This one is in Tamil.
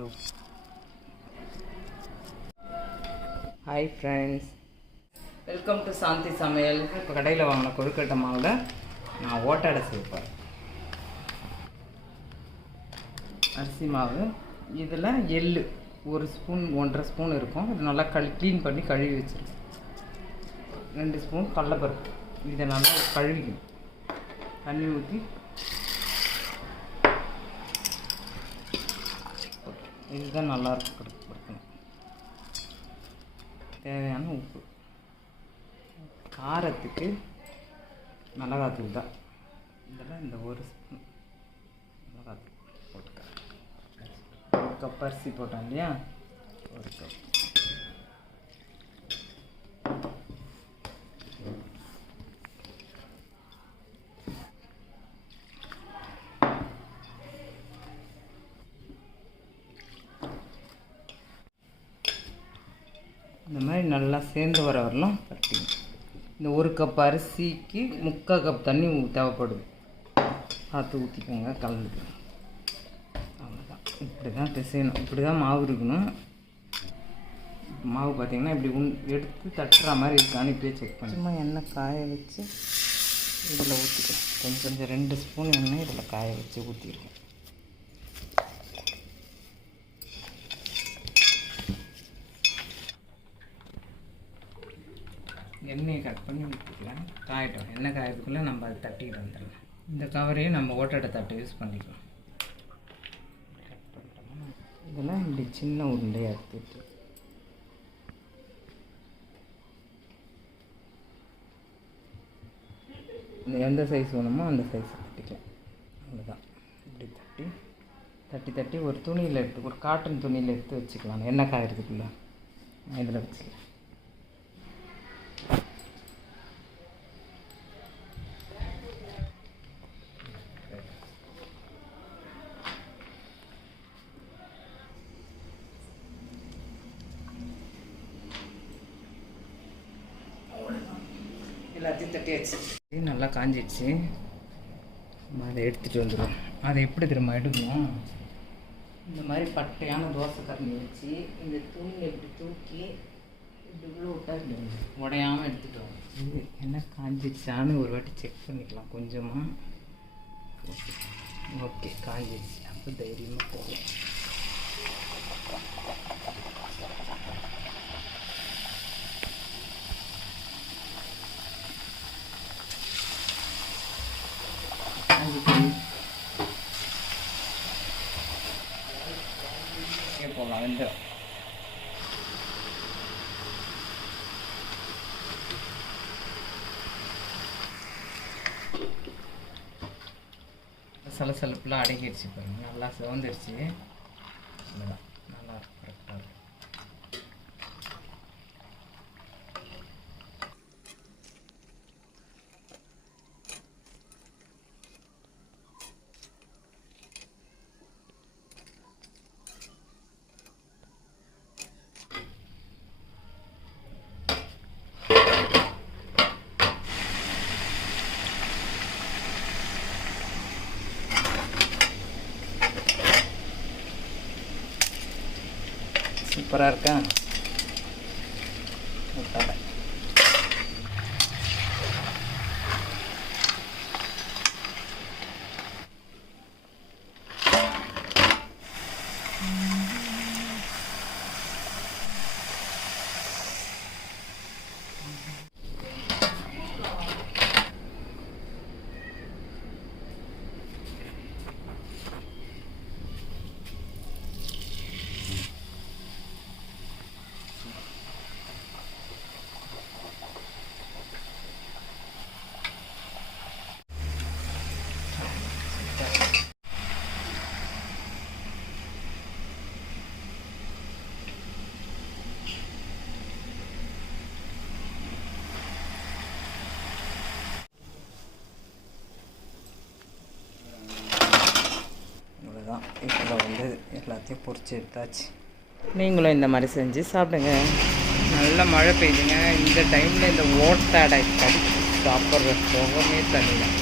Bro. Hi friends, welcome to Shanti Samayal. இப்போ கடையில் வாங்கின கொழுக்கட்டை மாவில் நான் ஓட்டடை சேர்ப்பேன். அரிசி மாவு, இதில் எள்ளு 1 ஸ்பூன் 1.5 ஸ்பூன் இருக்கும். இது நல்லா க்ளீன் பண்ணி கழுவி வச்சுருக்கேன். 2 ஸ்பூன் கடலைப்பருப்பு, இதை நல்லா கழுவிக்கணும். தண்ணி ஊற்றி இதுதான் நல்லாயிருக்கும் கொடுக்கணும். தேவையான உப்பு, காரத்துக்கு மிளகாத்தூள் தான். இதெல்லாம் இந்த 1 ஸ்பூன் மிளகாத்தூள் போட்டுக்கிறேன். 1 கப் அரிசி போட்டோம் இல்லையா, 1 கப். இந்த மாதிரி நல்லா சேர்ந்து வர வரலாம் கட்டிங்க. இந்த 1 கப் அரிசிக்கு 3/4 கப் தண்ணி தேவைப்படுது. பார்த்து ஊற்றிக்கோங்க கலந்துக்கு. அவ்வளோதான். இப்படி தான் பிசையணும். இப்படி தான் மாவு இருக்கணும். மாவு பார்த்திங்கன்னா இப்படி எடுத்து தட்டுற மாதிரி இருக்கான்னு இப்படியே செக் பண்ணி சும்மா எண்ணெய் காய வச்சு இதில் ஊற்றிக்கலாம். கொஞ்சம் 2 ஸ்பூன் எண்ணெய் இதில் காய வச்சு ஊற்றிருக்கேன். எண்ணெயை கட் பண்ணி ஊற்றிக்கலாம். காயட்டும். எண்ணெய் காயத்துக்குள்ளே நம்ம அதை தட்டிக்கிட்டு வந்துடலாம். இந்த கவரையும் நம்ம ஓட்டடை தட்டை யூஸ் பண்ணிக்கலாம். இதெல்லாம் இப்படி சின்ன உருண்டையாக எடுத்துட்டு இந்த எந்த சைஸ் வேணுமோ அந்த சைஸ் தட்டிக்கலாம். அவ்வளோதான். இப்படி தட்டி தட்டி ஒரு துணியில் எடுத்து, ஒரு காட்டன் துணியில் எடுத்து வச்சுக்கலாம். எண்ணெய் காயறதுக்குள்ளே இதில் வச்சுக்கலாம். எல்லாத்தையும் தட்டி வச்சு நல்லா காஞ்சிடுச்சு. அதை எடுத்துகிட்டு வந்துடும். அதை எப்படி திரும்ப எடுக்கணும், இந்த மாதிரி பட்டையான தோசை கரண்டி வச்சு இந்த துணியை இப்படி தூக்கி இப்படி உள்ள விட்டால் உடையாமல் எடுத்துகிட்டு வரும். இது என்ன காஞ்சிடுச்சான்னு ஒரு வாட்டி செக் பண்ணிக்கலாம் கொஞ்சமாக. ஓகே, காஞ்சிடுச்சு. அப்போ தைரியமாக போகலாம். போகலாம் வெந்துடும். சலசலப்புலாம் அடங்கிடுச்சு பாருங்க. நல்லா சிவந்துடுச்சு. அவ்வளோதான். நல்லா இருக்கும். கரெக்டாக இருக்கும். சூப்பராக இருக்கா முட்டை. இப்போ எல்லாத்தையும் பொரிச்சு எடுத்தாச்சு. நீங்களும் இந்த மாதிரி செஞ்சு சாப்பிடுங்க. நல்ல மழை பெய்யுதுங்க. இந்த டைமில் இந்த ஓட்டடை கடிச்சு சாப்பிட்ற சுகமே தனியாக.